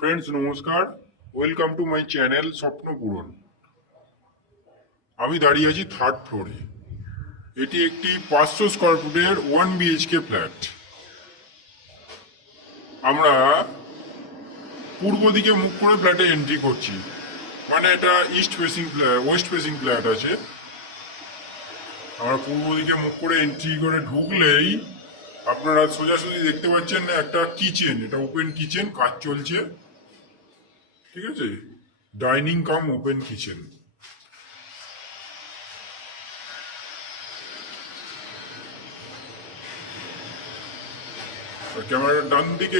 Friends নমস্কার, welcome to my channel স্বপ্ন পূরণ। আমি দাঁড়িয়ে আছি থার্ড ফ্লোরে। এটি একটি 500 স্কোয়ার ফুটের 1 BHK ফ্ল্যাট। আমরা পূর্ব দিকে মুখ করে ফ্ল্যাটে এন্ট্রি করছি, মানে এটা ওয়েস্ট ফেসিং ফ্ল্যাট আছে। আমরা পূর্ব দিকে মুখ করে এন্ট্রি করে ঢুকলেই আপনারা সোজাসুজি দেখতে পাচ্ছেন একটা কিচেন, এটা ওপেন কিচেন, কাজ চলছে, ঠিক আছে, ডাইনিং কাম ওপেন কিচেন। ক্যামেরার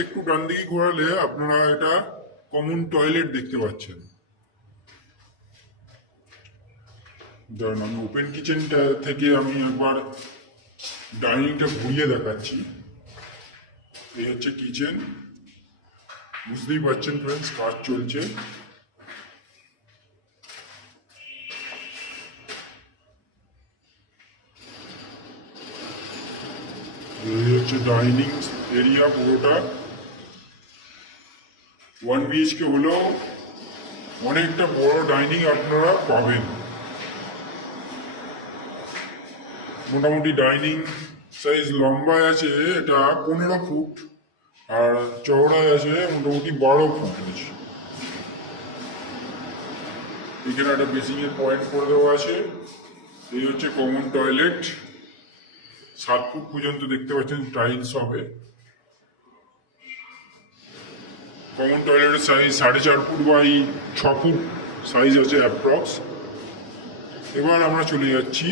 একটু ডান দিকে ঘোরালে আপনারা এটা কমন টয়লেট দেখতে পাচ্ছেন। ধরুন আমি ওপেন কিচেনটা থেকে আমি একবার ডাইনিংটা ঘুরিয়ে দেখাচ্ছি। এই হচ্ছে কিচেন, বুঝতেই পারছেন ফ্রেন্ডস, কাজ চলছে। এই হচ্ছে ডাইনিং এরিয়া পুরোটা। 1 BHK হলেও অনেকটা বড় ডাইনিং আপনারা পাবেন। মোটামুটি ডাইনিং সাইজ লম্বায় আছে এটা 15 ফুট, আর চওড়ায় আছে মোটামুটি 12 ফুট আছে। এখানে একটা বেসিংয়ের পয়েন্ট করে দেওয়া আছে। এই হচ্ছে কমন টয়লেট, 7 ফুট পর্যন্ত দেখতে পাচ্ছেন টাইলস হবে। কমন টয়লেটের size 4.5 foot by 6 foot size আছে অ্যাপ্রক্স। এবার আমরা চলে যাচ্ছি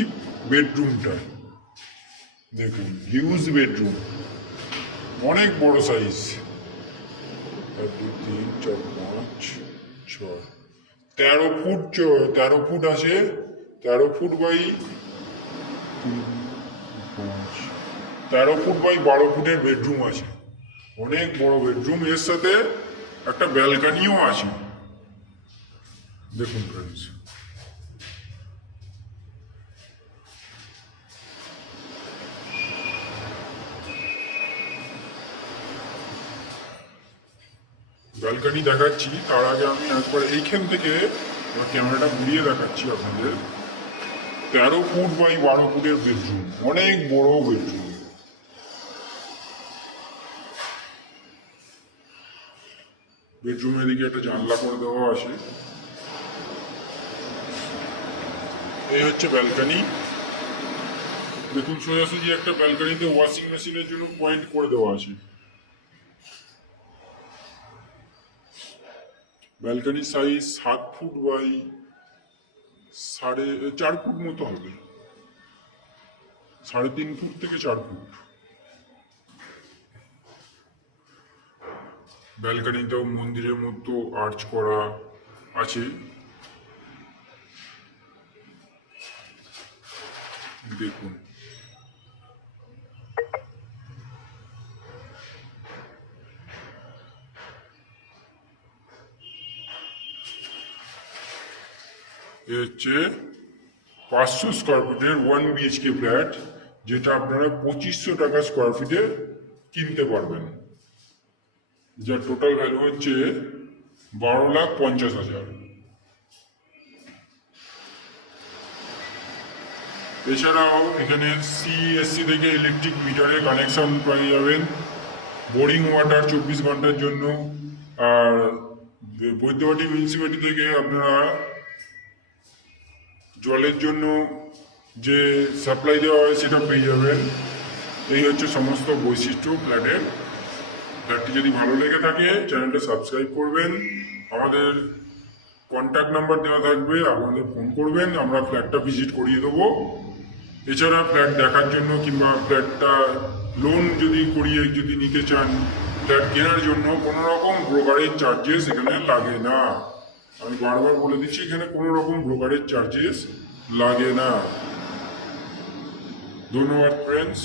বেডরুমটায়। দেখুন হিউজ বেডরুম, অনেক বড় সাইজ। 1 2 3 4 5 6 13 ফুট আছে। 13 ফুট বাই 12 ফুটের বেডরুম আছে, অনেক বড় বেডরুম। এর সাথে একটা ব্যালকানিও আছে। দেখুন ফ্রেন্ডস, ব্যালকানি দেখাচ্ছি। তার আগে আমি একবার এইখান থেকে ক্যামেরাটা ঘুরিয়ে দেখাচ্ছি আপনাদের। 13 ফুট বাই 12 ফুটের বেডরুম, অনেক বড় বেডরুম। বেডরুমের দিকে একটা জানলা করে দেওয়া আছে। এই হচ্ছে ব্যালকানি। দেখুন সোজাসুজি একটা ব্যালকানিতে ওয়াশিং মেশিনের জন্য পয়েন্ট করে দেওয়া আছে। Balcony size 7 foot by 4.5 foot মতো হবে, 3.5 ফুট থেকে 4 ফুট। ব্যালকানিতেও মন্দিরের মতো আর্চ করা আছে। দেখুন এ হচ্ছে 500 স্কোয়ার ফুটের 1 BHK ফ্ল্যাট, যেটা আপনারা 2500 টাকা স্কোয়ার ফিটে কিনতে পারবেন, যার টোটাল ভ্যালু হচ্ছে 12,50,000। এছাড়াও এখানে CESC থেকে ইলেকট্রিক মিটারে কানেকশন পেয়ে যাবেন, বোরিং ওয়াটার 24 ঘন্টার জন্য। আর বৈদ্যবাটি মিউনিসিপ্যালিটি থেকে আপনারা জলের জন্য যে সাপ্লাই দেওয়া হয় সেটা পেয়ে যাবেন। এই হচ্ছে সমস্ত বৈশিষ্ট্য ফ্ল্যাটের। ফ্ল্যাটটি যদি ভালো লেগে থাকে চ্যানেলটা সাবস্ক্রাইব করবেন, আমাদের কন্ট্যাক্ট নাম্বার দেওয়া থাকবে, আমাদের ফোন করবেন, আমরা ফ্ল্যাটটা ভিজিট করিয়ে দেবো। এছাড়া ফ্ল্যাট দেখার জন্য কিংবা ফ্ল্যাটটা লোন যদি নিতে চান, ফ্ল্যাট কেনার জন্য কোনো রকম ব্রোকারেজ চার্জেস এখানে লাগে না। আমি বারবার বলে দিচ্ছি, এখানে কোনো রকম ব্রোকারেজ চার্জেস লাগে না। ধন্যবাদ ফ্রেন্ডস।